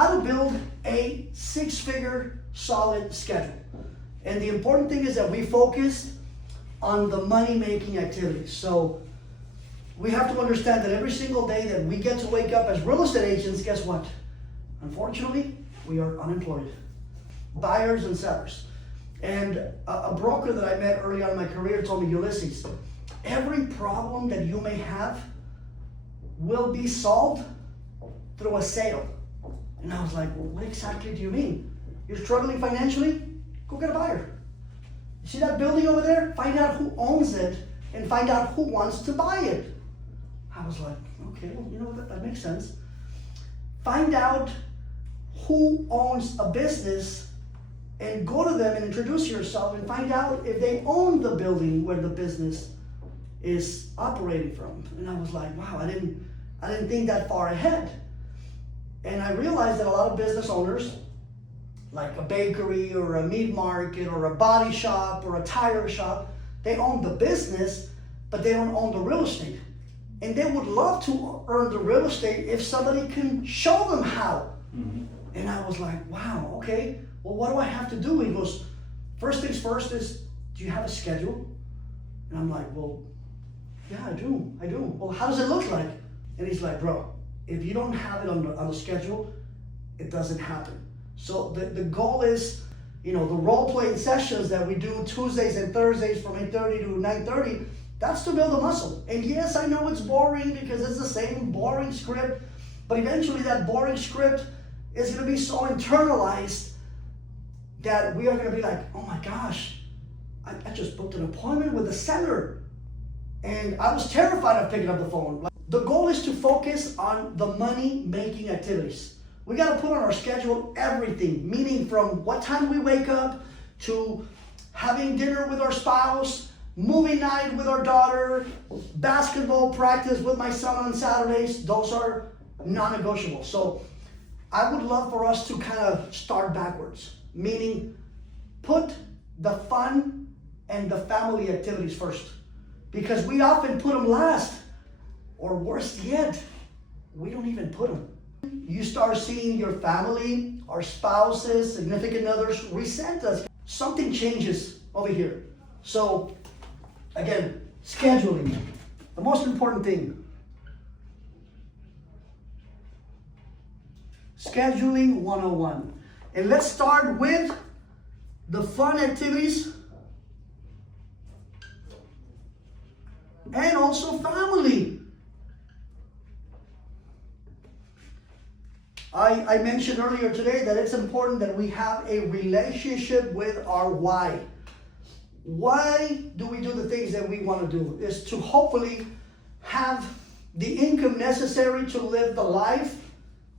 how to build a six-figure solid schedule. And the important thing is that we focus on the money-making activities. So we have to understand that every single day that we get to wake up as real estate agents, guess what? Unfortunately, we are unemployed. Buyers and sellers. And a broker that I met early on in my career told me, Ulysses, every problem that you may have will be solved through a sale. And I was like, well, what exactly do you mean? You're struggling financially? Go get a buyer. You see that building over there? Find out who owns it and find out who wants to buy it. I was like, okay, well, you know, that makes sense. Find out who owns a business and go to them and introduce yourself and find out if they own the building where the business is operating from. And I was like, wow, I didn't think that far ahead. And I realized that a lot of business owners, like a bakery or a meat market or a body shop or a tire shop, they own the business, but they don't own the real estate. And they would love to earn the real estate if somebody can show them how. Mm-hmm. And I was like, wow, okay, well, what do I have to do? He goes, first things first is, do you have a schedule? And I'm like, well, yeah, I do. Well, how does it look like? And he's like, bro, if you don't have it on the schedule, it doesn't happen. So the goal is, you know, the role-playing sessions that we do Tuesdays and Thursdays from 8:30 to 9:30, that's to build a muscle. And yes, I know it's boring because it's the same boring script, but eventually that boring script is going to be so internalized that we are going to be like, oh my gosh, I just booked an appointment with a seller and I was terrified of picking up the phone. The goal is to focus on the money-making activities. We got to put on our schedule everything, meaning from what time we wake up to having dinner with our spouse, movie night with our daughter, basketball practice with my son on Saturdays. Those are non-negotiable. So I would love for us to kind of start backwards, meaning put the fun and the family activities first, because we often put them last, or worse yet, we don't even put them. You start seeing your family, our spouses, significant others resent us. Something changes over here. So again, scheduling, the most important thing. Scheduling 101. And let's start with the fun activities and also family. I mentioned earlier today that it's important that we have a relationship with our why. Why do we do the things that we want to do? Is to hopefully have the income necessary to live the life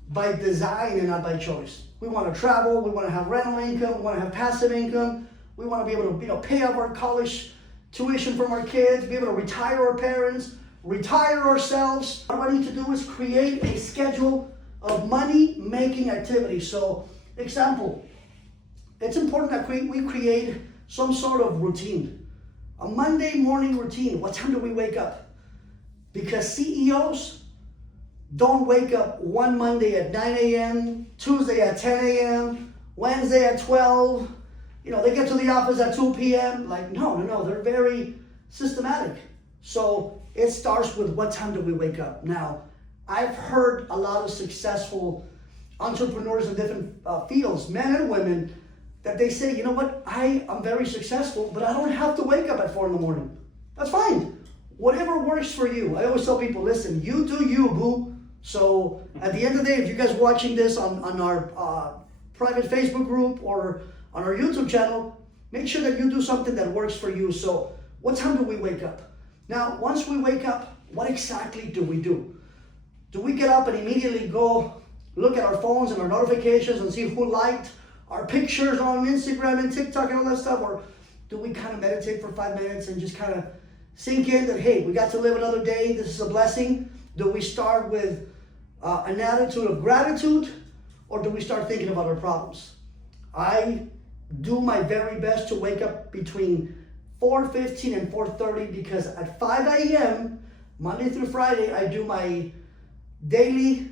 by design and not by choice. We want to travel, we want to have rental income, we want to have passive income, we want to be able to pay off our college tuition from our kids, be able to retire our parents, retire ourselves. What I need to do is create a schedule of money-making activities. So, example, it's important that we create some sort of routine. A Monday morning routine. What time do we wake up? Because CEOs don't wake up one Monday at 9 a.m., Tuesday at 10 a.m., Wednesday at 12. You know, they get to the office at 2 p.m. Like, no, they're very systematic. So it starts with what time do we wake up. Now, I've heard a lot of successful entrepreneurs in different fields, men and women, that they say, you know what, I am very successful, but I don't have to wake up at 4 in the morning. That's fine. Whatever works for you. I always tell people, listen, you do you, boo. So at the end of the day, if you guys are watching this on our private Facebook group or on our YouTube channel, make sure that you do something that works for you. So what time do we wake up? Now, once we wake up, what exactly do we do? Do we get up and immediately go look at our phones and our notifications and see who liked our pictures on Instagram and TikTok and all that stuff? Or do we kind of meditate for 5 minutes and just kind of sink in that, hey, we got to live another day, this is a blessing? Do we start with an attitude of gratitude, or do we start thinking about our problems? I do my very best to wake up between 4:15 and 4:30, because at 5 a.m., Monday through Friday, I do my daily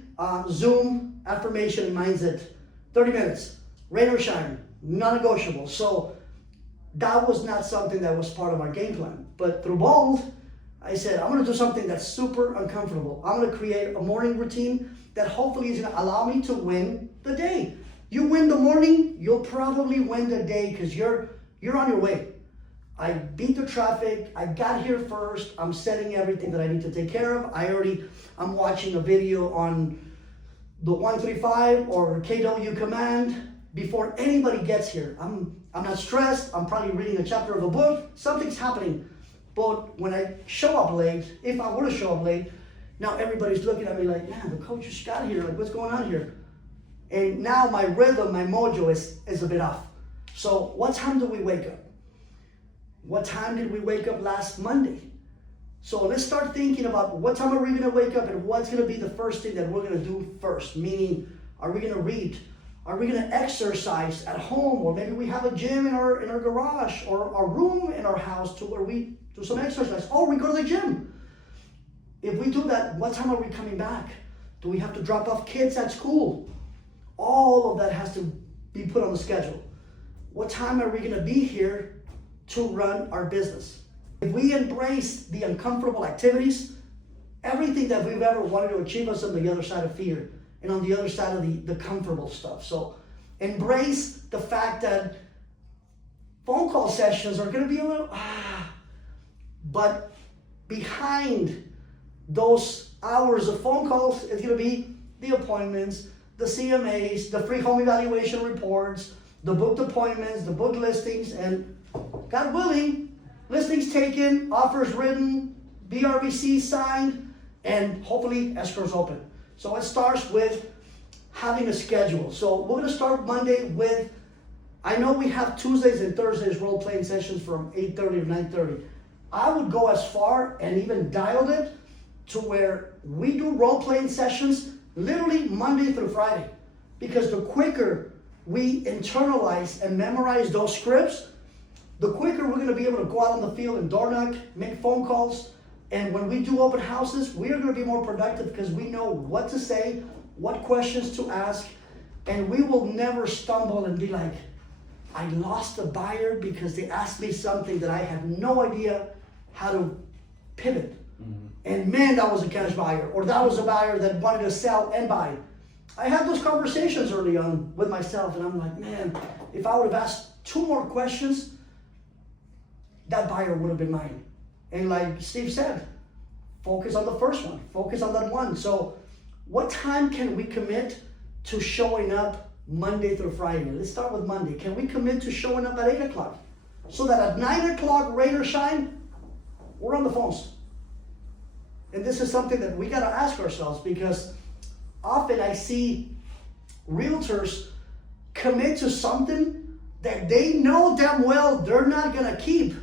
Zoom affirmation and mindset, 30 minutes, rain or shine, non-negotiable. So that was not something that was part of our game plan. But through Bold, I said, I'm going to do something that's super uncomfortable. I'm going to create a morning routine that hopefully is going to allow me to win the day. You win the morning, you'll probably win the day because you're on your way. I beat the traffic. I got here first. I'm setting everything that I need to take care of. I'm watching a video on the 135 or KW command before anybody gets here. I'm not stressed. I'm probably reading a chapter of a book. Something's happening. But when I show up late, if I were to show up late, now everybody's looking at me like, man, the coach just got here. Like, what's going on here? And now my rhythm, my mojo is a bit off. So what time do we wake up? What time did we wake up last Monday? So let's start thinking about what time are we going to wake up and what's going to be the first thing that we're going to do first. Meaning, are we going to read? Are we going to exercise at home? Or maybe we have a gym in our garage or a room in our house to where we do some exercise. Or we go to the gym. If we do that, what time are we coming back? Do we have to drop off kids at school? All of that has to be put on the schedule. What time are we going to be here to run our business? If we embrace the uncomfortable activities, everything that we've ever wanted to achieve is on the other side of fear and on the other side of the comfortable stuff. So embrace the fact that phone call sessions are going to be a little, but behind those hours of phone calls is going to be the appointments, the CMAs, the free home evaluation reports, the booked appointments, the booked listings, and God willing, listings taken, offers written, BRBC signed, and hopefully escrows open. So it starts with having a schedule. So we're going to start Monday with, I know we have Tuesdays and Thursdays role-playing sessions from 8:30 to 9:30. I would go as far and even dialed it to where we do role-playing sessions literally Monday through Friday. Because the quicker we internalize and memorize those scripts, the quicker we're going to be able to go out on the field and door knock, make phone calls, and when we do open houses, we are going to be more productive because we know what to say, what questions to ask, and we will never stumble and be like, I lost a buyer because they asked me something that I had no idea how to pivot. Mm-hmm. And man, that was a cash buyer, or that was a buyer that wanted to sell and buy. I had those conversations early on with myself, and I'm like, man, if I would have asked 2 more questions, that buyer would have been mine. And like Steve said, focus on the first one. Focus on that one. So what time can we commit to showing up Monday through Friday? Let's start with Monday. Can we commit to showing up at 8 o'clock? So that at 9 o'clock, rain or shine, we're on the phones. And this is something that we got to ask ourselves, because often I see realtors commit to something that they know damn well they're not going to keep.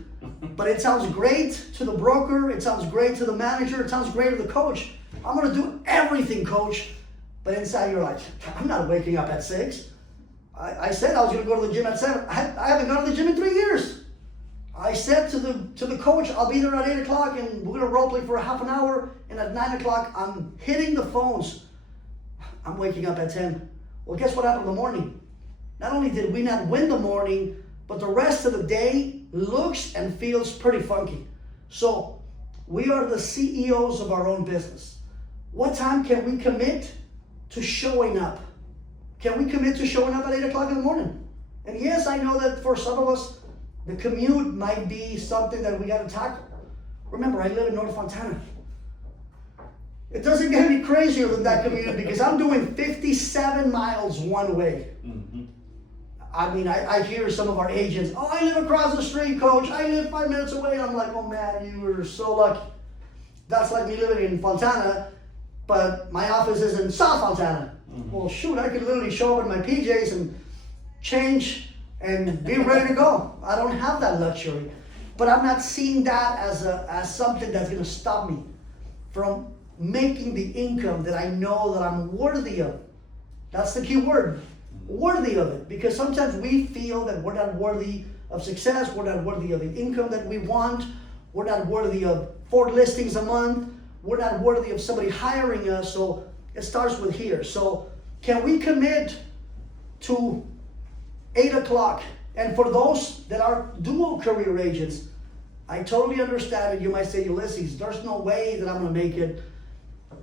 But it sounds great to the broker, it sounds great to the manager, it sounds great to the coach. I'm going to do everything, coach. But inside you're like, I'm not waking up at 6. I said I was going to go to the gym at 7. I haven't gone to the gym in 3 years. I said to the coach, I'll be there at 8 o'clock and we're going to role play for a half an hour. And at 9 o'clock, I'm hitting the phones. I'm waking up at 10. Well, guess what happened in the morning? Not only did we not win the morning, but the rest of the day looks and feels pretty funky. So we are the CEOs of our own business. What time can we commit to showing up? Can we commit to showing up at 8 o'clock in the morning? And yes, I know that for some of us, the commute might be something that we got to tackle. Remember, I live in North Fontana. It doesn't get any crazier than that commute because I'm doing 57 miles one way. Mm-hmm. I mean, I hear some of our agents, oh, I live across the street, coach. I live 5 minutes away. And I'm like, oh man, you were so lucky. That's like me living in Fontana, but my office is in South Fontana. Mm-hmm. Well, shoot, I could literally show up in my PJs and change and be ready to go. I don't have that luxury. But I'm not seeing that as something that's going to stop me from making the income that I know that I'm worthy of. That's the key word. Worthy of it, because sometimes we feel that we're not worthy of success, we're not worthy of the income that we want, we're not worthy of 4 listings a month, we're not worthy of somebody hiring us. So it starts with here. So can we commit to 8 o'clock? And for those that are dual career agents, I totally understand it. You might say, Ulysses, there's no way that I'm gonna make it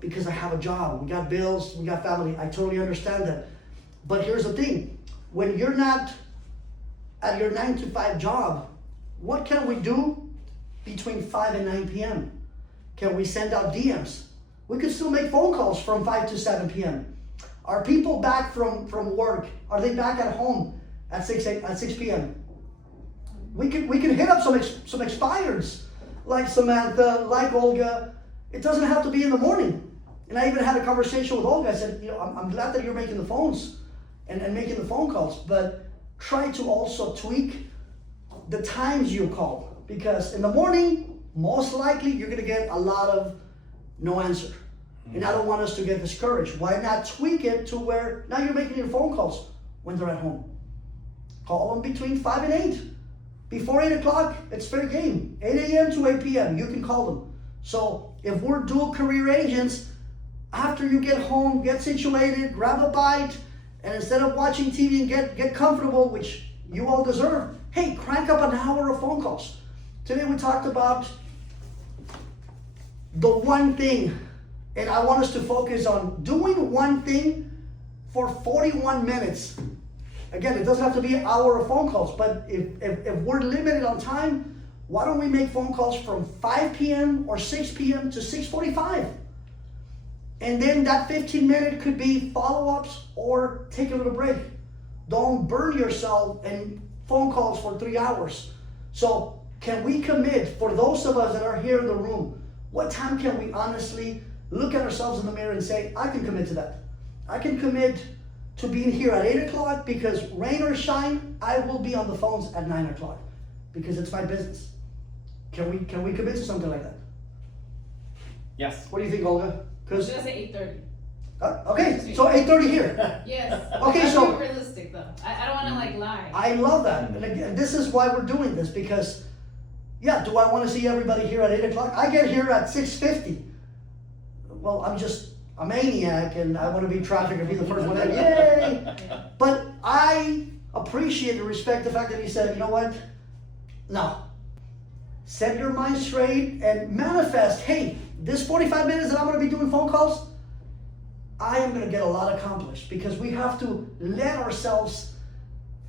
because I have a job. We got bills, we got family. I totally understand that. But here's the thing. When you're not at your 9 to 5 job, what can we do between 5 and 9 p.m.? Can we send out DMs? We could still make phone calls from 5 to 7 p.m. Are people back from work? Are they back at home at 6 p.m.? We can hit up some expireds like Samantha, like Olga. It doesn't have to be in the morning. And I even had a conversation with Olga. I said, I'm glad that you're making the phones and making the phone calls, but try to also tweak the times you call, because in the morning, most likely you're gonna get a lot of no answer. And I don't want us to get discouraged. Why not tweak it to where now you're making your phone calls when they're at home? Call them between 5 and 8. Before 8 o'clock, it's fair game. 8 a.m. to 8 p.m., you can call them. So if we're dual career agents, after you get home, get situated, grab a bite, and instead of watching TV and get comfortable, which you all deserve, hey, crank up an hour of phone calls. Today we talked about the one thing, and I want us to focus on doing one thing for 41 minutes. Again, it doesn't have to be an hour of phone calls, but if we're limited on time, why don't we make phone calls from 5 p.m. or 6 p.m. to 6:45? And then that 15-minute could be follow-ups or take a little break. Don't burn yourself in phone calls for 3 hours. So can we commit, for those of us that are here in the room, what time can we honestly look at ourselves in the mirror and say, I can commit to that. I can commit to being here at 8 o'clock because rain or shine, I will be on the phones at 9 o'clock because it's my business. Can we commit to something like that? Yes. What do you think, Olga? Just say 8:30. Okay, so 8:30 here. Yes. Okay, so be realistic though. I don't want to lie. I love that. And again, this is why we're doing this, because yeah, do I want to see everybody here at 8 o'clock? I get here at 6:50. Well, I'm just a maniac and I want to beat traffic and be the first one in. Yay! Yeah. But I appreciate and respect the fact that he said, you know what? No. Set your mind straight and manifest, hey, this 45 minutes that I'm going to be doing phone calls, I am going to get a lot accomplished, because we have to let ourselves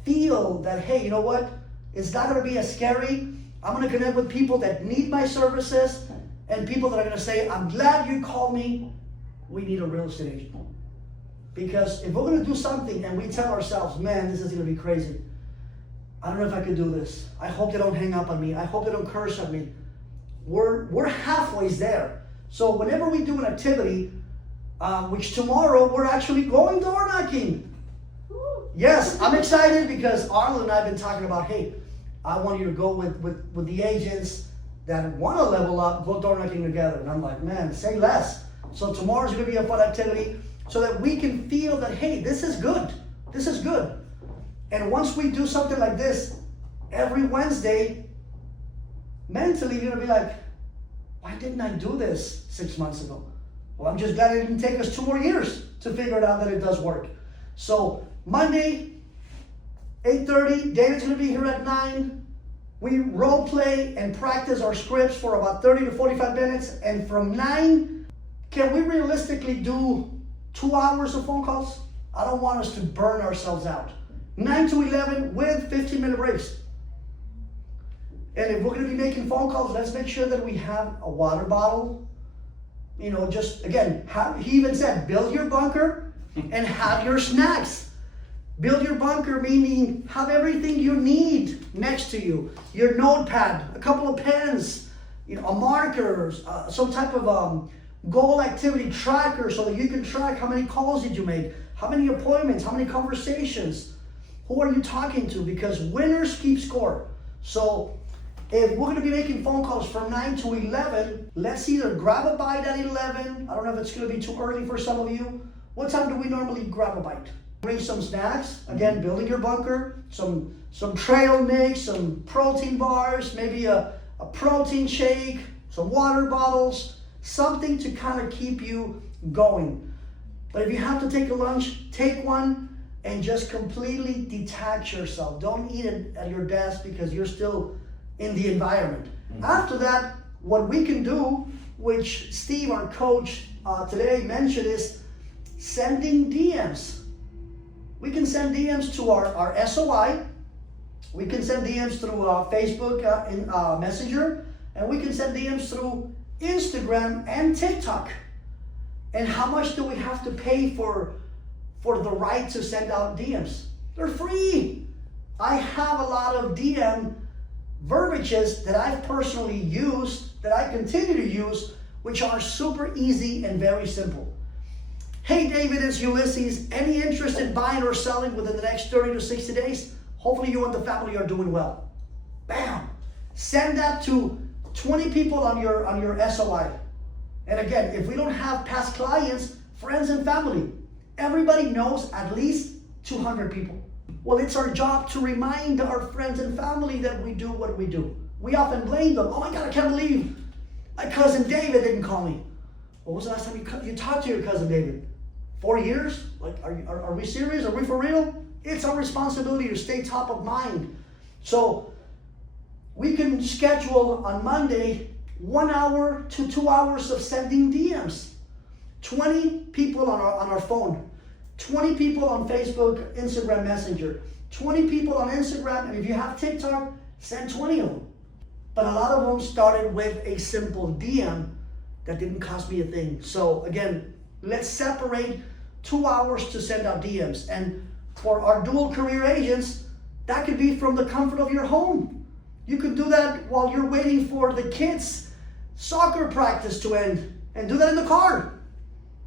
feel that, hey, you know what? It's not going to be as scary. I'm going to connect with people that need my services and people that are going to say, I'm glad you called me. We need a real estate agent. Because if we're going to do something and we tell ourselves, man, this is going to be crazy. I don't know if I could do this. I hope they don't hang up on me. I hope they don't curse at me. We're halfway there. So whenever we do an activity, which tomorrow we're actually going door knocking. Yes, I'm excited because Arlen and I have been talking about, hey, I want you to go with the agents that want to level up, go door knocking together. And I'm like, man, say less. So tomorrow's going to be a fun activity so that we can feel that, hey, this is good. This is good. And once we do something like this every Wednesday, mentally you're going to be like, why didn't I do this 6 months ago? Well, I'm just glad it didn't take us 2 more years to figure it out that it does work. So Monday, 8:30, David's going to be here at 9. We role play and practice our scripts for about 30 to 45 minutes. And from 9, can we realistically do 2 hours of phone calls? I don't want us to burn ourselves out. 9 to 11 with 15-minute breaks. And if we're going to be making phone calls, let's make sure that we have a water bottle. You know, just, again, he even said, build your bunker and have your snacks. Build your bunker, meaning have everything you need next to you. Your notepad, a couple of pens, you know, a marker, some type of goal activity tracker so that you can track how many calls did you make, how many appointments, how many conversations, who are you talking to, because winners keep score. So if we're going to be making phone calls from 9 to 11, let's either grab a bite at 11. I don't know if it's going to be too early for some of you. What time do we normally grab a bite? Bring some snacks, again, building your bunker, some trail mix, some protein bars, maybe a protein shake, some water bottles, something to kind of keep you going. But if you have to take a lunch, take one and just completely detach yourself. Don't eat it at your desk because you're still in the environment. After that, what we can do, which Steve, our coach today mentioned, is sending DMs. We can send DMs to our SOI. We can send DMs through Facebook Messenger, and we can send DMs through Instagram and TikTok. And how much do we have to pay for the right to send out DMs? They're free. I have a lot of DM verbiages that I've personally used, that I continue to use, which are super easy and very simple. Hey David, it's Ulysses. Any interest in buying or selling within the next 30 to 60 days? Hopefully you and the family are doing well. Bam! Send that to 20 people on your SOI. And again, if we don't have past clients, friends and family, everybody knows at least 200 people. Well, it's our job to remind our friends and family that we do what we do. We often blame them. Oh my God, I can't believe my cousin David didn't call me. When was the last time you talked to your cousin David? 4 years? Like, are we serious? Are we for real? It's our responsibility to stay top of mind. So we can schedule on Monday 1 hour to 2 hours of sending DMs. 20 people on our phone. 20 people on Facebook, Instagram Messenger. 20 people on Instagram, and if you have TikTok, send 20 of them. But a lot of them started with a simple DM that didn't cost me a thing. So again, let's separate 2 hours to send out DMs. And for our dual career agents, that could be from the comfort of your home. You could do that while you're waiting for the kids' soccer practice to end, and do that in the car.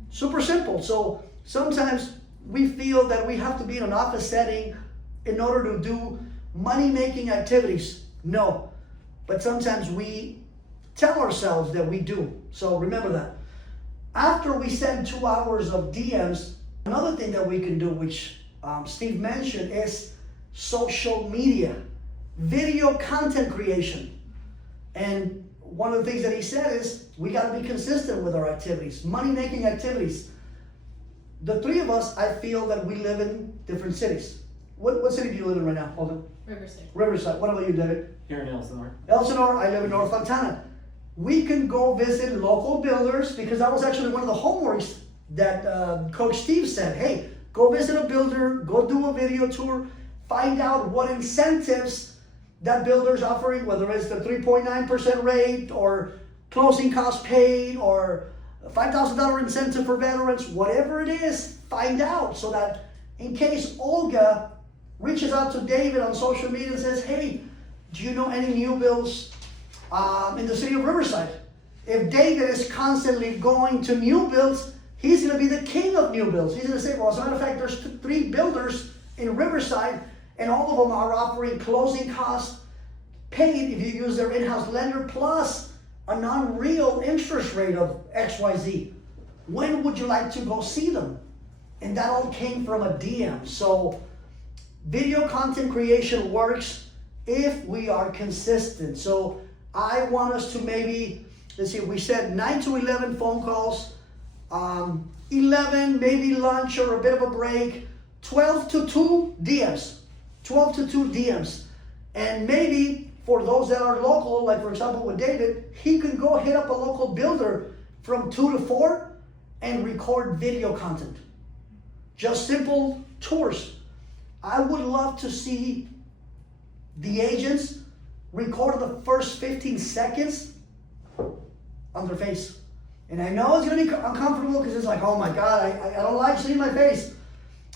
Super simple. So sometimes we feel that we have to be in an office setting in order to do money-making activities. No, but sometimes we tell ourselves that we do. So remember that. After we send 2 hours of DMs, another thing that we can do, which Steve mentioned, is social media, video content creation. And one of the things that he said is we got to be consistent with our activities, money-making activities. The three of us, I feel that we live in different cities. What city do you live in right now, Holden? Riverside. Riverside. What about you, David? Here in Elsinore. Elsinore. I live in North Fontana. We can go visit local builders, because that was actually one of the homeworks that Coach Steve said. Hey, go visit a builder, go do a video tour, find out what incentives that builder's offering, whether it's the 3.9% rate or closing costs paid or $5,000 incentive for veterans, whatever it is, find out, so that in case Olga reaches out to David on social media and says, hey, do you know any new builds in the city of Riverside? If David is constantly going to new builds, he's going to be the king of new builds. He's going to say, well, as a matter of fact, there's 3 builders in Riverside, and all of them are offering closing costs paid if you use their in-house lender, plus a non-real interest rate of XYZ. When would you like to go see them? And that all came from a DM. So video content creation works if we are consistent. So I want us to maybe, let's see, we said 9 to 11 phone calls, 11 maybe lunch or a bit of a break, 12 to 2 DMs. 12 to 2 DMs. And maybe for those that are local, like for example with David, he can go hit up a local builder from 2 to 4 and record video content. Just simple tours. I would love to see the agents record the first 15 seconds on their face. And I know it's going to be uncomfortable because it's like, oh my God, I don't like seeing my face.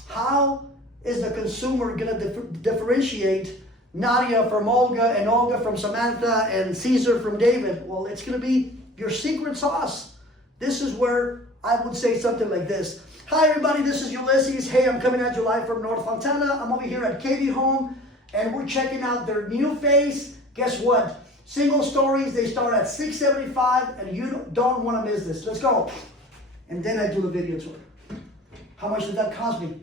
How is the consumer going to differentiate Nadia from Olga and Olga from Samantha and Caesar from David? Well, it's going to be your secret sauce. This is where I would say something like this. Hi everybody, this is Ulysses. Hey, I'm coming at you live from North Fontana. I'm over here at KB Home and we're checking out their new phase. Guess what? Single stories, they start at $675 and you don't want to miss this. Let's go. And then I do the video tour. How much did that cost me?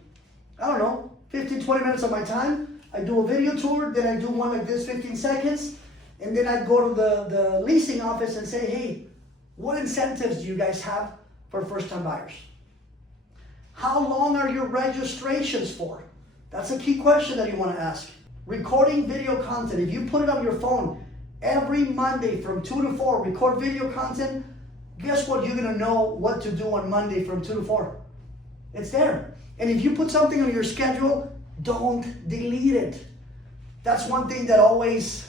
I don't know, 15, 20 minutes of my time. I do a video tour, then I do one like this, 15 seconds, and then I go to the leasing office and say, hey, what incentives do you guys have for first-time buyers? How long are your registrations for? That's a key question that you want to ask. Recording video content. If you put it on your phone every Monday from 2 to 4, record video content, guess what? You're going to know what to do on Monday from 2 to 4. It's there. And if you put something on your schedule, don't delete it. That's one thing that always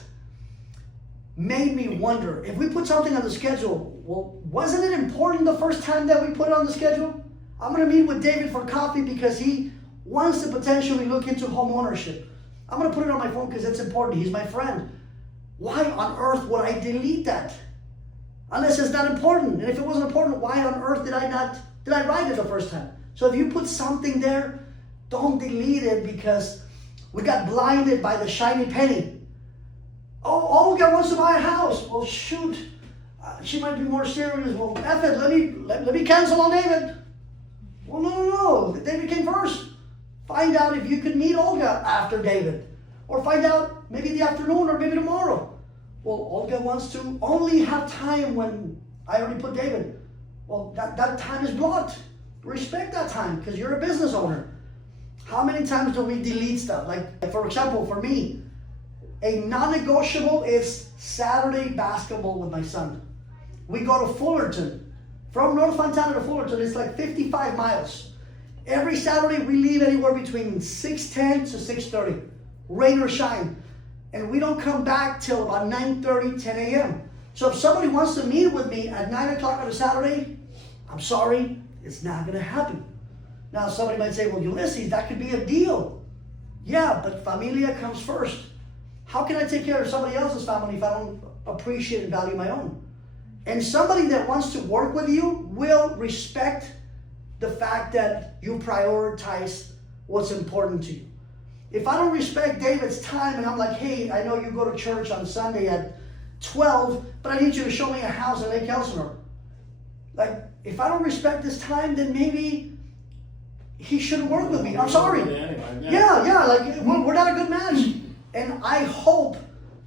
made me wonder. If we put something on the schedule, well, wasn't it important the first time that we put it on the schedule? I'm going to meet with David for coffee because he wants to potentially look into home ownership. I'm going to put it on my phone because it's important. He's my friend. Why on earth would I delete that? Unless it's not important. And if it wasn't important, why on earth did I write it the first time? So if you put something there, don't delete it because we got blinded by the shiny penny. Oh, Olga wants to buy a house. Well, shoot. She might be more serious. Well, F it. Let me cancel on David. Well, no. David came first. Find out if you could meet Olga after David. Or find out maybe in the afternoon or maybe tomorrow. Well, Olga wants to only have time when I already put David. Well, that time is blocked. Respect that time because you're a business owner. How many times do we delete stuff? Like, for example, for me, a non-negotiable is Saturday basketball with my son. We go to Fullerton. From North Fontana to Fullerton, it's like 55 miles. Every Saturday, we leave anywhere between 6:10 to 6:30, rain or shine. And we don't come back till about 9:30, 10 a.m. So if somebody wants to meet with me at 9 o'clock on a Saturday, I'm sorry, it's not going to happen. Now, somebody might say, well, Ulysses, that could be a deal. Yeah, but familia comes first. How can I take care of somebody else's family if I don't appreciate and value my own? And somebody that wants to work with you will respect the fact that you prioritize what's important to you. If I don't respect David's time and I'm like, hey, I know you go to church on Sunday at 12, but I need you to show me a house in Lake Elsinore. Like, if I don't respect this time, then maybe he shouldn't work with me. I'm sorry. Yeah, like, we're not a good match. And I hope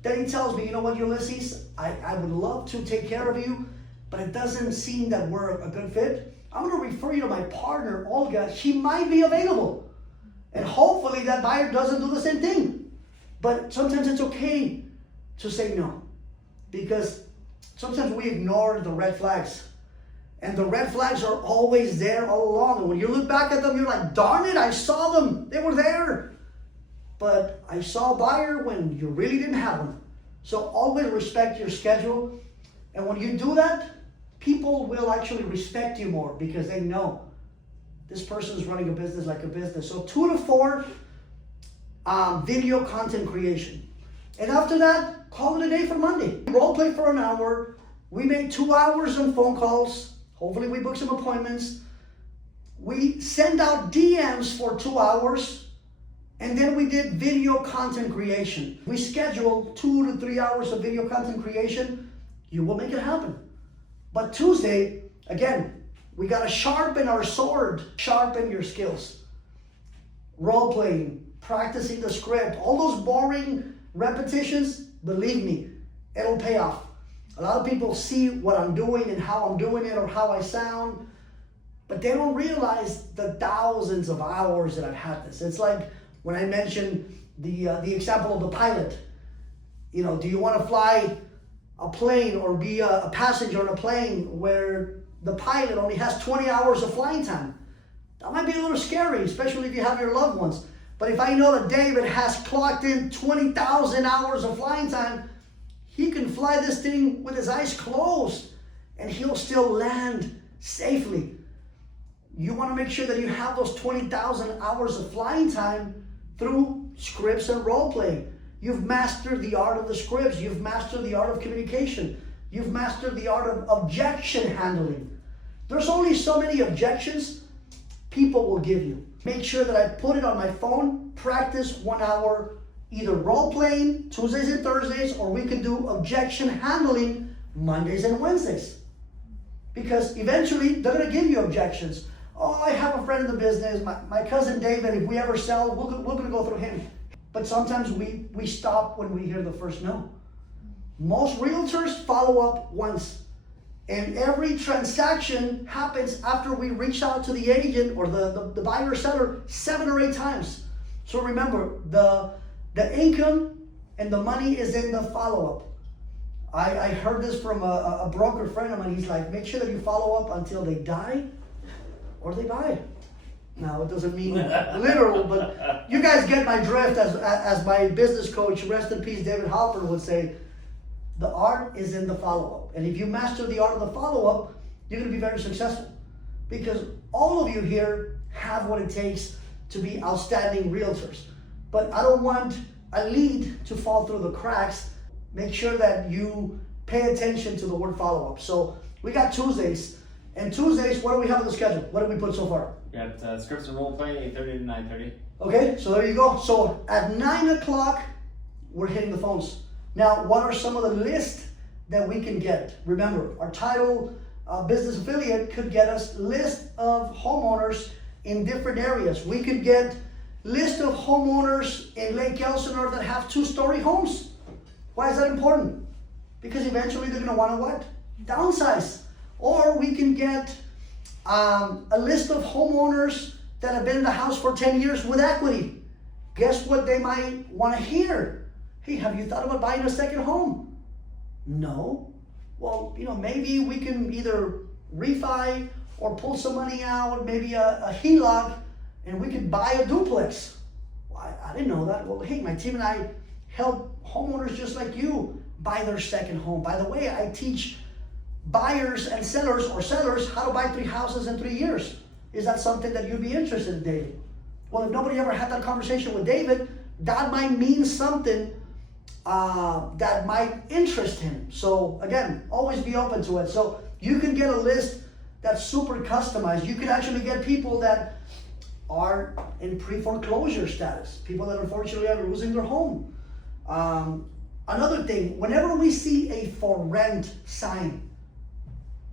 that he tells me, you know what, Ulysses, I would love to take care of you, but it doesn't seem that we're a good fit. I'm going to refer you to my partner, Olga. She might be available. And hopefully that buyer doesn't do the same thing. But sometimes it's okay to say no. Because sometimes we ignore the red flags. And the red flags are always there all along. And when you look back at them, you're like, darn it, I saw them. They were there. But I saw a buyer when you really didn't have them. So always respect your schedule. And when you do that, people will actually respect you more because they know this person is running a business like a business. So 2 to 4, video content creation. And after that, call it a day for Monday. Role play for an hour. We made 2 hours on phone calls. Hopefully we book some appointments. We send out DMs for 2 hours. And then we did video content creation. We scheduled 2 to 3 hours of video content creation. You will make it happen. But Tuesday, again, we got to sharpen our sword, sharpen your skills. Role playing, practicing the script, all those boring repetitions, believe me, it'll pay off. A lot of people see what I'm doing and how I'm doing it or how I sound, but they don't realize the thousands of hours that I've had this. It's like when I mentioned the example of the pilot. You know, do you want to fly a plane or be a passenger on a plane where the pilot only has 20 hours of flying time? That might be a little scary, especially if you have your loved ones. But if I know that David has clocked in 20,000 hours of flying time, he can fly this thing with his eyes closed and he'll still land safely. You want to make sure that you have those 20,000 hours of flying time through scripts and role playing. You've mastered the art of the scripts. You've mastered the art of communication. You've mastered the art of objection handling. There's only so many objections people will give you. Make sure that I put it on my phone, practice 1 hour, either role playing Tuesdays and Thursdays, or we can do objection handling Mondays and Wednesdays. Because eventually they're going to give you objections. Oh, I have a friend in the business, my cousin David, if we ever sell, we're going to go through him. But sometimes we stop when we hear the first no. Most realtors follow up once. And every transaction happens after we reach out to the agent or the buyer or seller 7 or 8 times. So remember, the income and the money is in the follow-up. I heard this from a broker friend of mine. He's like, make sure that you follow up until they die or they buy. Now, it doesn't mean literal, but you guys get my drift. As my business coach, rest in peace, David Halpern would say, the art is in the follow-up. And if you master the art of the follow-up, you're going to be very successful. Because all of you here have what it takes to be outstanding realtors. But I don't want a lead to fall through the cracks. Make sure that you pay attention to the word follow-up. So we got Tuesdays. And Tuesdays, what do we have on the schedule? What did we put so far? We got scripts and role play, 8:30 to 9:30. Okay, so there you go. So at 9 o'clock, we're hitting the phones. Now, what are some of the lists that we can get? Remember, our title business affiliate could get us list of homeowners in different areas. We could get list of homeowners in Lake Elsinore that have 2-story homes. Why is that important? Because eventually they're gonna wanna what? Downsize. Or we can get a list of homeowners that have been in the house for 10 years with equity. Guess what they might wanna hear? Hey, have you thought about buying a second home? No. Well, maybe we can either refi or pull some money out, maybe a HELOC, and we could buy a duplex. Well, I didn't know that. Well, hey, my team and I help homeowners just like you buy their second home. By the way, I teach buyers and sellers how to buy 3 houses in 3 years. Is that something that you'd be interested in, David? Well, if nobody ever had that conversation with David, that might mean something that might interest him. So again, always be open to it. So you can get a list that's super customized. You can actually get people that are in pre-foreclosure status, people that unfortunately are losing their home. Another thing, whenever we see a for rent sign,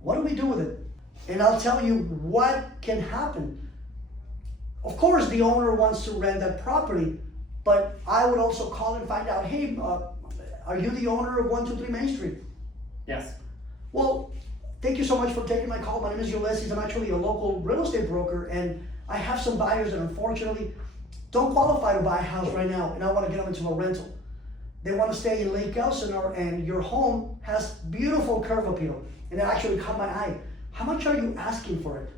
what do we do with it? And I'll tell you what can happen. Of course, the owner wants to rent that property, but I would also call and find out, hey, are you the owner of 123 Main Street? Yes. Well, thank you so much for taking my call. My name is Ulysses. I'm actually a local real estate broker, and I have some buyers that unfortunately don't qualify to buy a house right now, and I want to get them into a rental. They want to stay in Lake Elsinore, and your home has beautiful curb appeal, and it actually caught my eye. How much are you asking for it?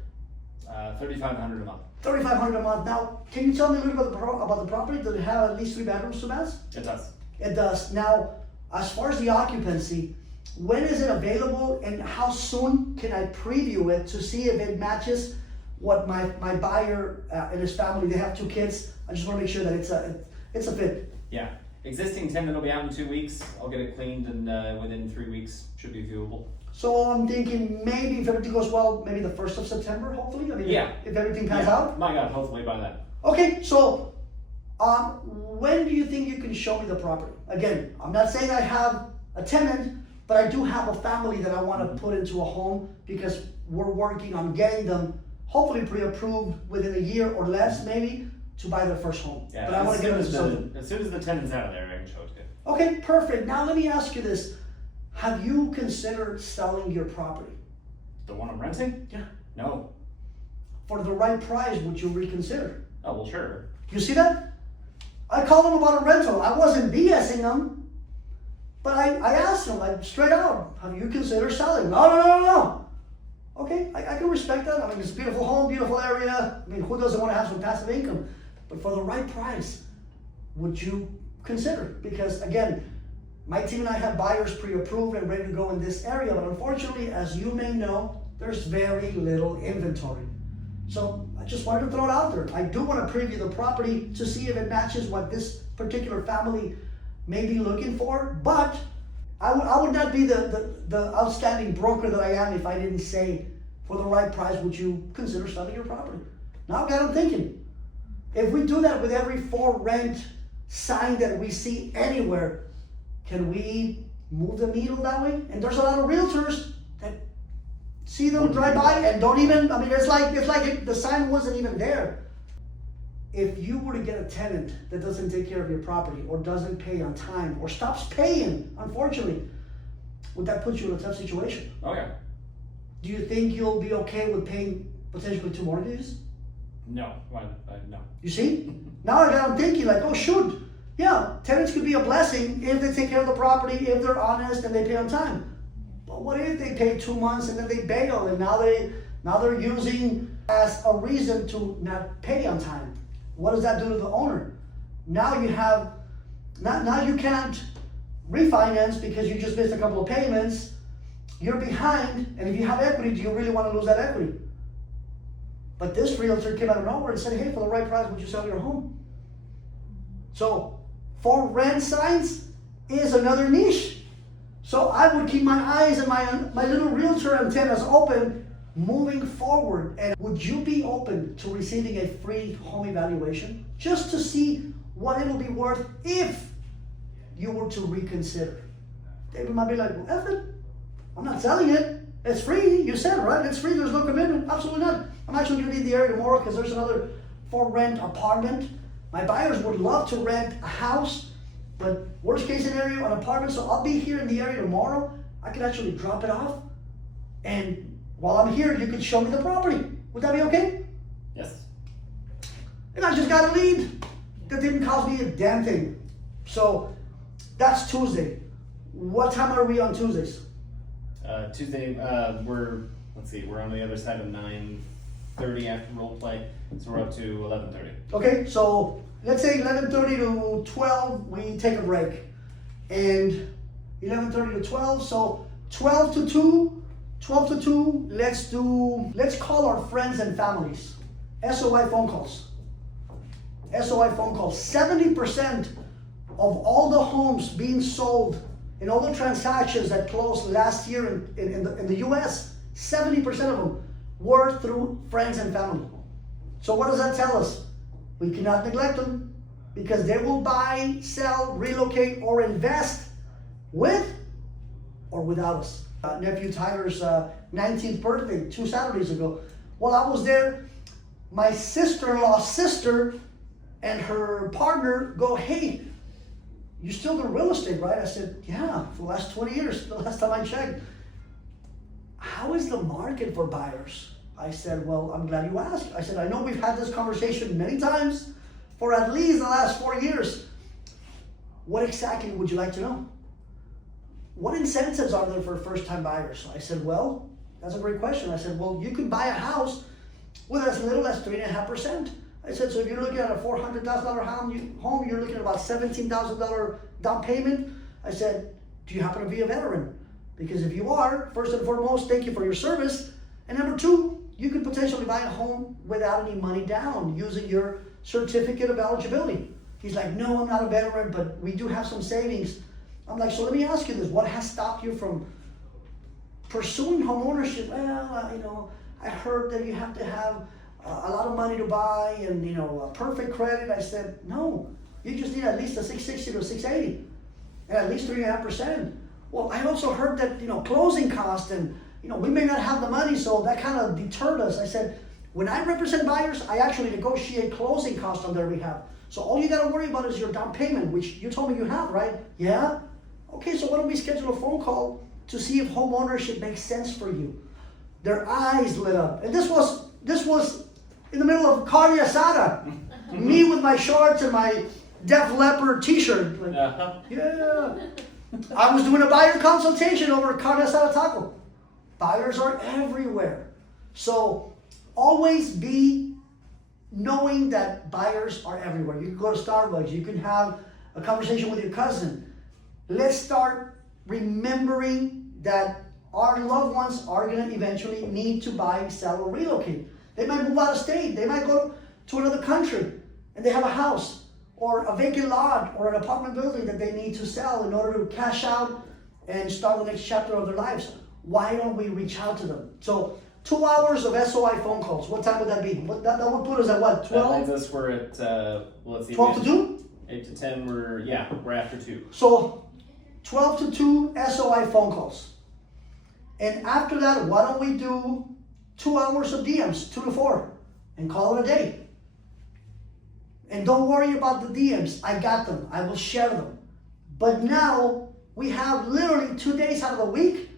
$3,500 a month. $3,500 a month. Now, can you tell me a little bit about the property? Does it have at least 3 bedrooms, 2 baths? It does. It does. Now, as far as the occupancy, when is it available, and how soon can I preview it to see if it matches what my buyer and his family, they have 2 kids. I just want to make sure that it's a fit. Yeah. Existing tenant will be out in 2 weeks. I'll get it cleaned, and within 3 weeks should be viewable. So I'm thinking maybe if everything goes well, maybe the 1st of September, hopefully. I mean, Yeah. if everything pans out. My God, hopefully by then. Okay, so when do you think you can show me the property? Again, I'm not saying I have a tenant, but I do have a family that I want to put into a home because we're working on getting them hopefully pre-approved within a year or less, maybe, to buy their first home. Yeah, But I want to get them into something. as soon as the tenant's out of there, I can show it to you. Okay, perfect. Now let me ask you this. Have you considered selling your property? The one I'm renting? Yeah. No. For the right price, would you reconsider? Oh, well, sure. You see that? I called them about a rental. I wasn't BSing them, but I asked them like straight out, have you considered selling? No. Okay, I can respect that. I mean, it's a beautiful home, beautiful area. I mean, who doesn't want to have some passive income? But for the right price, would you consider? Because again, my team and I have buyers pre-approved and ready to go in this area, but unfortunately, as you may know, there's very little inventory. So I just wanted to throw it out there. I do want to preview the property to see if it matches what this particular family may be looking for, but I would not be the outstanding broker that I am if I didn't say, for the right price, would you consider selling your property? Now I've got them thinking. If we do that with every for rent sign that we see anywhere, can we move the needle that way? And there's a lot of realtors that see them drive by and don't even, I mean, it's like the sign wasn't even there. If you were to get a tenant that doesn't take care of your property or doesn't pay on time or stops paying, unfortunately, would that put you in a tough situation? Oh, yeah. do you think you'll be okay with paying potentially 2 mortgages? No, no. You see? Now I got them thinking like, oh shoot, yeah, tenants could be a blessing if they take care of the property, if they're honest and they pay on time. But what if they pay 2 months and then they bail and now they're using as a reason to not pay on time? What does that do to the owner? Now you have, now you can't refinance because you just missed a couple of payments. You're behind, and if you have equity, do you really want to lose that equity? But this realtor came out of nowhere and said, hey, for the right price, would you sell your home? So, for rent signs is another niche. So I would keep my eyes and my little realtor antennas open moving forward. And would you be open to receiving a free home evaluation just to see what it'll be worth if you were to reconsider? David might be like, well, F it. I'm not selling it. It's free. You said, right? It's free. There's no commitment. Absolutely not. I'm actually going to leave the area tomorrow because there's another for rent apartment. My buyers would love to rent a house, but worst case scenario, an apartment. So I'll be here in the area tomorrow. I could actually drop it off. And while I'm here, you could show me the property. Would that be okay? Yes. And I just got a lead that didn't cost me a damn thing. So that's Tuesday. What time are we on Tuesdays? Tuesday, we're on the other side of 9:30 after role play, so we're up to 11:30. Okay, so let's say 11:30 to 12, we take a break. And 11:30 to 12, so 12 to 2, let's call our friends and families. SOI phone calls. SOI phone calls. 70% of all the homes being sold in all the transactions that closed last year in the US, 70% of them were through friends and family. So what does that tell us? We cannot neglect them because they will buy, sell, relocate, or invest with or without us. Nephew Tyler's 19th birthday 2 Saturdays ago. While I was there, my sister-in-law's sister and her partner go, hey, you still do real estate, right? I said, yeah, for the last 20 years, the last time I checked. How is the market for buyers? I said, well, I'm glad you asked. I said, I know we've had this conversation many times for at least the last 4 years. What exactly would you like to know? What incentives are there for first-time buyers? I said, well, that's a great question. I said, well, you could buy a house with as little as 3.5%. I said, so if you're looking at a $400,000 home, you're looking at about $17,000 down payment. I said, do you happen to be a veteran? Because if you are, first and foremost, thank you for your service. And number 2, you could potentially buy a home without any money down using your certificate of eligibility. He's like, no, I'm not a veteran, but we do have some savings. I'm like, so let me ask you this. What has stopped you from pursuing home ownership? Well, I heard that you have to have a lot of money to buy and, a perfect credit. I said, no, you just need at least a 660 to 680 and at least 3.5%. Well, I also heard that, closing costs and, we may not have the money, so that kind of deterred us. I said, when I represent buyers, I actually negotiate closing costs on their behalf. So all you got to worry about is your down payment, which you told me you have, right? Yeah? Okay, so why don't we schedule a phone call to see if home ownership makes sense for you? Their eyes lit up. And this was in the middle of carne asada. Me with my shorts and my Def Leppard t-shirt. Like, yeah. I was doing a buyer consultation over a carne asada taco. Buyers are everywhere. So always be knowing that buyers are everywhere. You can go to Starbucks. You can have a conversation with your cousin. Let's start remembering that our loved ones are going to eventually need to buy, sell, or relocate. They might move out of state. They might go to another country and they have a house or a vacant lot or an apartment building that they need to sell in order to cash out and start the next chapter of their lives. Why don't we reach out to them? So 2 hours of SOI phone calls. What time would that be? That would put us at what, 12? That leads us, we're at, let's see. 12 to 2? 8 to 10, we're after 2. So 12 to 2 SOI phone calls. And after that, why don't we do 2 hours of DMs, 2 to 4, and call it a day. And don't worry about the DMs. I got them. I will share them. But now we have literally 2 days out of the week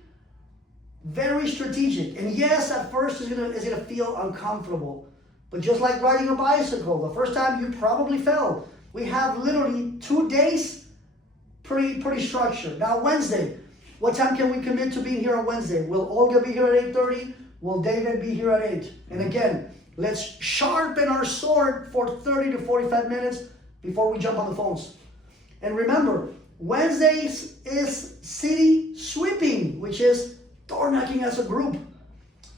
Very strategic. And yes, at first it's gonna feel uncomfortable. But just like riding a bicycle, the first time you probably fell. We have literally 2 days pretty structured. Now Wednesday, what time can we commit to being here on Wednesday? Will Olga be here at 8:30? Will David be here at 8? And again, let's sharpen our sword for 30 to 45 minutes before we jump on the phones. And remember, Wednesdays is city sweeping, which is door knocking as a group.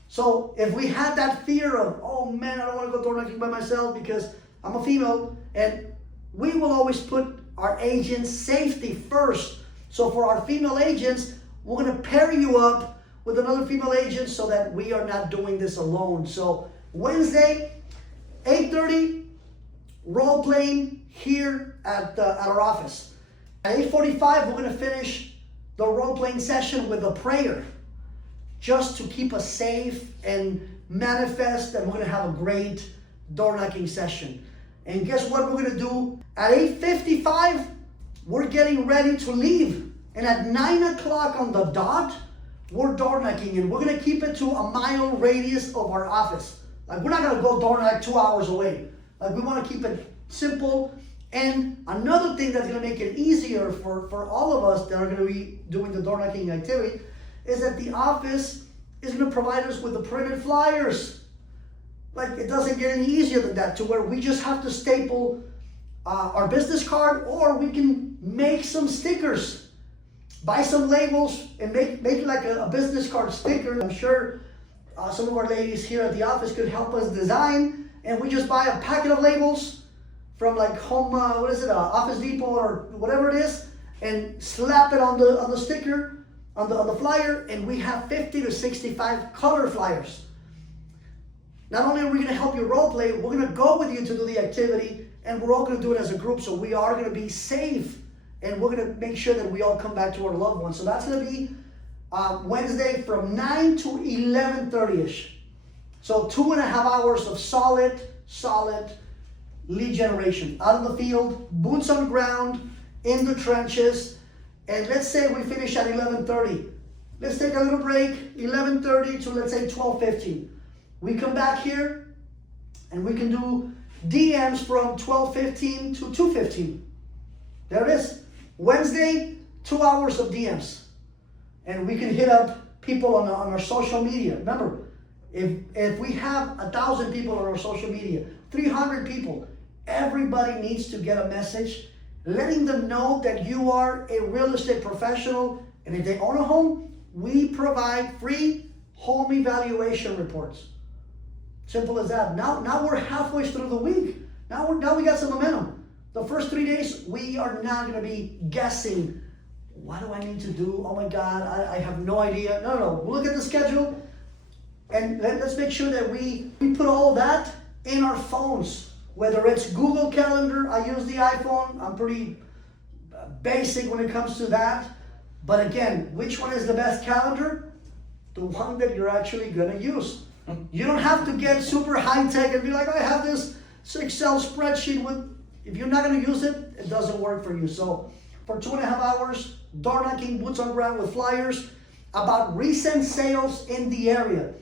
So if we had that fear of, oh man, I don't want to go door knocking by myself because I'm a female, and we will always put our agents' safety first. So for our female agents, we're going to pair you up with another female agent so that we are not doing this alone. So Wednesday, 8:30, role playing here at our office. At 8:45, we're going to finish the role playing session with a prayer, just to keep us safe and manifest, and we're going to have a great door knocking session. And guess what we're going to do? At 8:55, we're getting ready to leave. And at 9 o'clock on the dot, we're door knocking, and we're going to keep it to a mile radius of our office. Like, we're not going to go door knock 2 hours away. Like, we want to keep it simple. And another thing that's going to make it easier for all of us that are going to be doing the door knocking activity is that the office is going to provide us with the printed flyers. Like, it doesn't get any easier than that, to where we just have to staple our business card, or we can make some stickers, buy some labels, and make like a business card sticker. I'm sure some of our ladies here at the office could help us design, and we just buy a packet of labels from like Home, Office Depot or whatever it is, and slap it on the sticker, on the flyer, and we have 50 to 65 color flyers. Not only are we going to help you role play, we're going to go with you to do the activity, and we're all going to do it as a group, so we are going to be safe, and we're going to make sure that we all come back to our loved ones. So that's going to be Wednesday from 9 to 11:30ish. So 2.5 hours of solid lead generation. Out in the field, boots on the ground, in the trenches. And let's say we finish at 11:30. Let's take a little break, 11:30 to, let's say, 12:15. We come back here and we can do DMs from 12:15 to 2:15. There it is. Wednesday, 2 hours of DMs. And we can hit up people on our social media. Remember, if we have 1,000 people on our social media, 300 people, everybody needs to get a message letting them know that you are a real estate professional, and if they own a home, we provide free home evaluation reports. Simple as that. Now we're halfway through the week. Now we got some momentum. The first 3 days, we are not going to be guessing, what do I need to do? Oh my God, I have no idea. No. We'll look at the schedule, and let's make sure that we put all that in our phones. Whether it's Google Calendar, I use the iPhone. I'm pretty basic when it comes to that. But again, which one is the best calendar? The one that you're actually going to use. You don't have to get super high tech and be like, I have this Excel spreadsheet with. If you're not going to use it, it doesn't work for you. So for 2.5 hours, door knocking, boots on ground with flyers about recent sales in the area.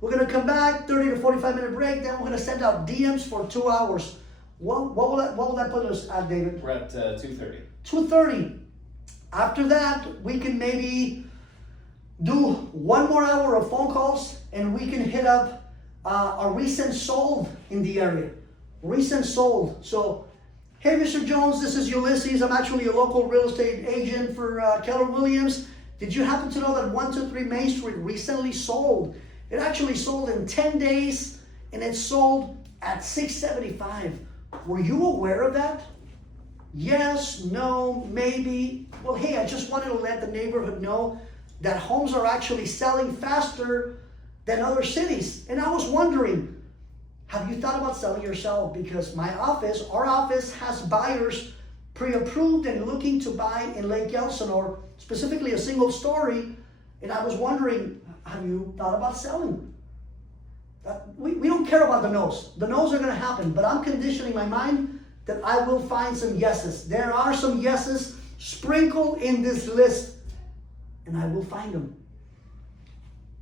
We're going to come back, 30 to 45 minute break. Then we're going to send out DMs for 2 hours. What will that put us at, David? We're at 2:30. 2:30. After that, we can maybe do 1 more hour of phone calls, and we can hit up a recent sold in the area. Recent sold. So, hey, Mr. Jones, this is Ulysses. I'm actually a local real estate agent for Keller Williams. Did you happen to know that 123 Main Street recently sold? It actually sold in 10 days, and it sold at $675. Were you aware of that? Yes, no, maybe. Well, hey, I just wanted to let the neighborhood know that homes are actually selling faster than other cities. And I was wondering, have you thought about selling yourself? Because our office has buyers pre-approved and looking to buy in Lake Elsinore, specifically a single story. And I was wondering, have you thought about selling? We don't care about the no's. The no's are going to happen, but I'm conditioning my mind that I will find some yeses. There are some yeses sprinkled in this list, and I will find them.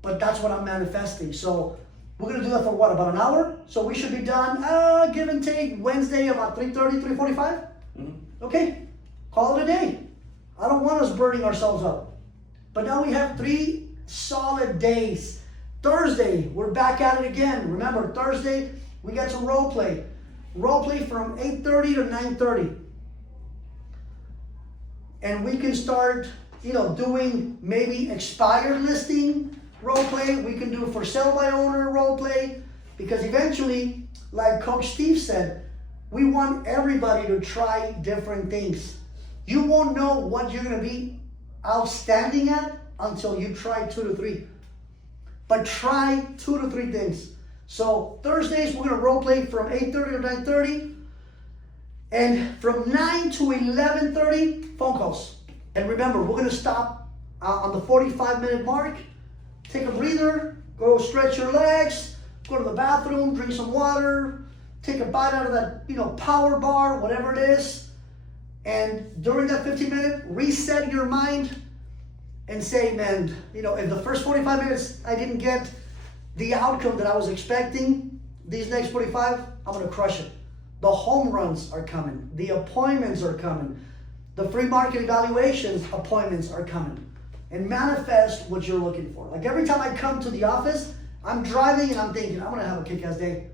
but that's what I'm manifesting. So we're gonna do that for what, about an hour? So we should be done, give and take, Wednesday about 3:30, 3:45? Okay, call it a day. I don't want us burning ourselves up. But now we have 3 solid days. Thursday, we're back at it again. Remember, Thursday, we get to role play. Role play from 8:30 to 9:30. And we can start, doing maybe expired listing role play. We can do for sale by owner role play. Because eventually, like Coach Steve said, we want everybody to try different things. You won't know what you're going to be outstanding at until you try 2 to 3. But try 2 to 3 things. So Thursdays, we're going to role play from 8:30 to 9:30. And from 9 to 11:30, phone calls. And remember, we're going to stop on the 45-minute mark. Take a breather, go stretch your legs, go to the bathroom, drink some water, take a bite out of that, power bar, whatever it is. And during that 15-minute, reset your mind and say, man, if the first 45 minutes I didn't get the outcome that I was expecting, these next 45, I'm going to crush it. The home runs are coming. The appointments are coming. The free market evaluations appointments are coming. And manifest what you're looking for. Like every time I come to the office, I'm driving and I'm thinking, I'm going to have a kick-ass day.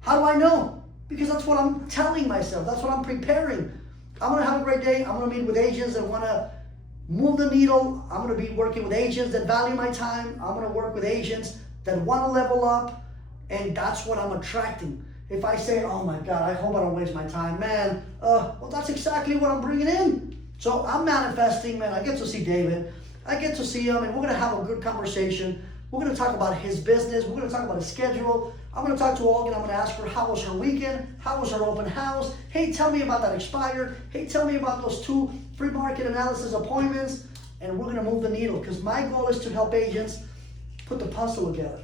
How do I know? Because that's what I'm telling myself. That's what I'm preparing. I'm going to have a great day. I'm going to meet with agents that want to move the needle. I'm going to be working with agents that value my time. I'm going to work with agents that want to level up. And that's what I'm attracting. If I say, oh my God, I hope I don't waste my time, man, well, that's exactly what I'm bringing in. So I'm manifesting, man. I get to see David. I get to see him, and we're going to have a good conversation. We're going to talk about his business. We're going to talk about his schedule. I'm going to talk to Olga, and I'm going to ask her, how was her weekend? How was her open house? Hey, tell me about that expired. Hey, tell me about those 2 free market analysis appointments. And we're going to move the needle, because my goal is to help agents put the puzzle together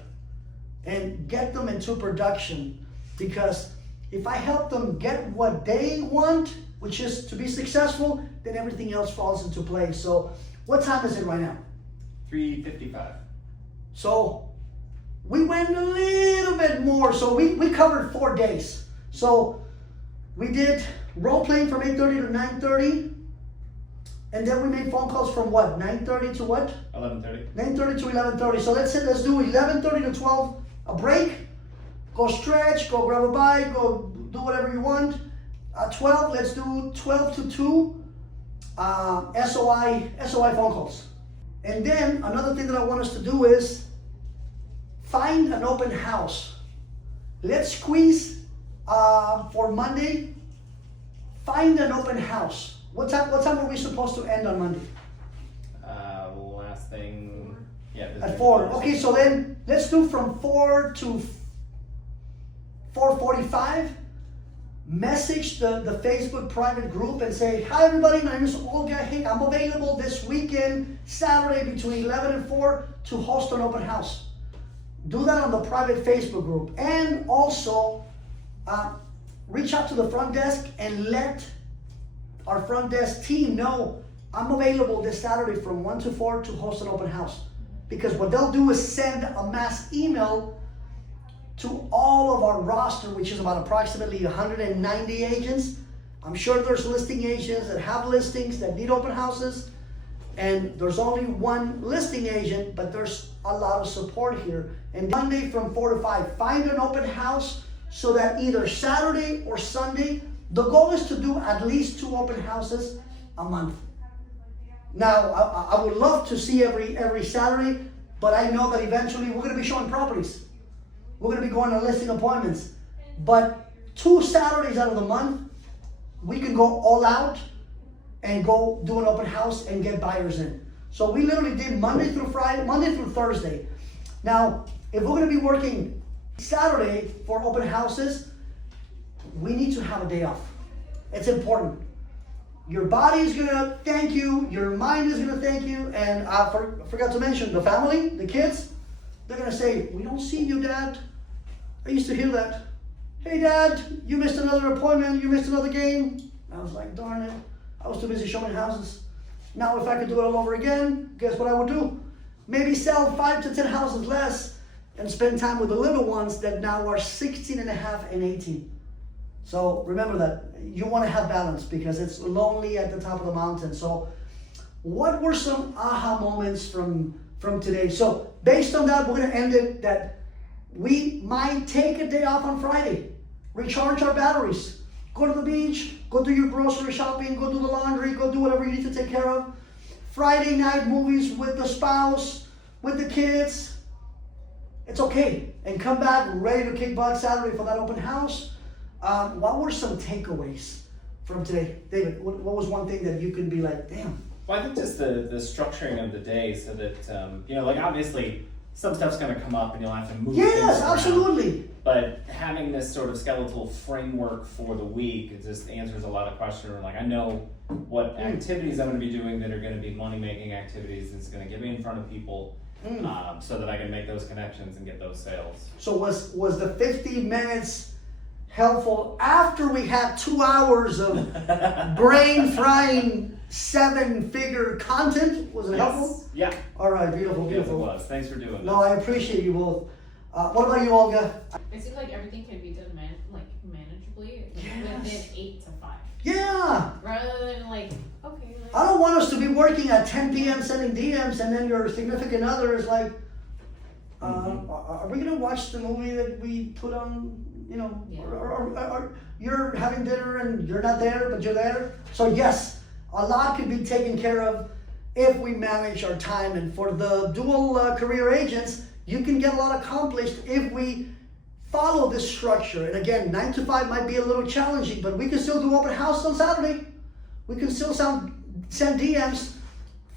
and get them into production. Because if I help them get what they want, which is to be successful, then everything else falls into place. So what time is it right now? 3:55. So we went a little bit more. So we covered 4 days. So we did role playing from 8:30 to 9:30. And then we made phone calls from what? 9:30 to what? 11:30. 9:30 to 11:30. So let's do 11:30 to 12, a break. Go stretch, go grab a bite, go do whatever you want. 12, let's do 12 to 2 SOI phone calls. And then another thing that I want us to do is find an open house. Let's squeeze for Monday, find an open house. What time are we supposed to end on Monday? Last thing, yeah. At 4. Okay, so then let's do from 4 to 4:45. Message the Facebook private group and say, hi everybody, my name is Olga. Hey, I'm available this weekend, Saturday between 11 and 4 to host an open house. Do that on the private Facebook group. And also reach out to the front desk and let our front desk team know I'm available this Saturday from 1 to 4 to host an open house. Because what they'll do is send a mass email to all of our roster, which is about approximately 190 agents. I'm sure there's listing agents that have listings that need open houses, and there's only one listing agent, but there's a lot of support here. And Monday from 4 to 5, find an open house so that either Saturday or Sunday, the goal is to do at least 2 open houses a month. Now, I would love to see every Saturday, but I know that eventually we're going to be showing properties. We're going to be going on listing appointments. But 2 Saturdays out of the month, we can go all out and go do an open house and get buyers in. So we literally did Monday through Thursday. Now, if we're going to be working Saturday for open houses, we need to have a day off. It's important. Your body is going to thank you. Your mind is going to thank you. And I forgot to mention the family, the kids. They're going to say, we don't see you, Dad. I used to hear that. Hey, Dad, you missed another appointment. You missed another game. I was like, darn it. I was too busy showing houses. Now, if I could do it all over again, guess what I would do? maybe sell 5 to 10 houses less and spend time with the little ones that now are 16 and a half and 18. So remember that you want to have balance because it's lonely at the top of the mountain. So what were some aha moments from today? So based on that, we're going to end it that we might take a day off on Friday, recharge our batteries, go to the beach, go do your grocery shopping, go do the laundry, go do whatever you need to take care of. Friday night movies with the spouse, with the kids. It's okay. And come back ready to kick butt Saturday for that open house. What were some takeaways from today? David, what was one thing that you could be like, damn? Well, I think just the structuring of the day so that, like obviously some stuff's going to come up and you'll have to move things Yes, around. absolutely. But having this sort of skeletal framework for the week, it just answers a lot of questions. Like I know what activities I'm going to be doing that are going to be money-making activities. It's going to get me in front of people so that I can make those connections and get those sales. So was the 50 minutes helpful after we had 2 hours of brain-frying 7-figure content? Was it helpful? Yeah. All right, beautiful, Yes, it beautiful. was. Thanks for doing No, I appreciate you both. What about you, Olga? It seems like everything can be done manageably Yes. within 8 to 5. Yeah. Rather than like, okay. Like, I don't want us to be working at 10 p.m. sending DMs and then your significant other is like, are we going to watch the movie that we put on, Yeah. or you're having dinner and you're not there, but you're there? So yes, a lot can be taken care of if we manage our time. And for the dual career agents, you can get a lot accomplished if we follow this structure. And again, 9 to 5 might be a little challenging, but we can still do open house on Saturday. We can still send DMs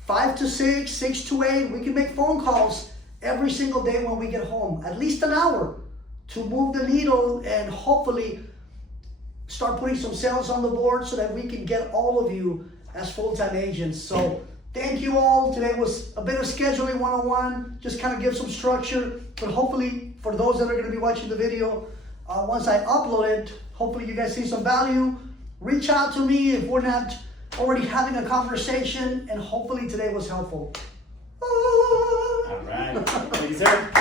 5 to 6, 6 to 8. We can make phone calls every single day when we get home, at least an hour, to move the needle and hopefully start putting some sales on the board so that we can get all of you as full-time agents. So thank you all. Today was a bit of scheduling 101, just kind of give some structure, but hopefully for those that are going to be watching the video, once I upload it, hopefully you guys see some value. Reach out to me if we're not already having a conversation, and hopefully today was helpful. All right. Thank you, sir.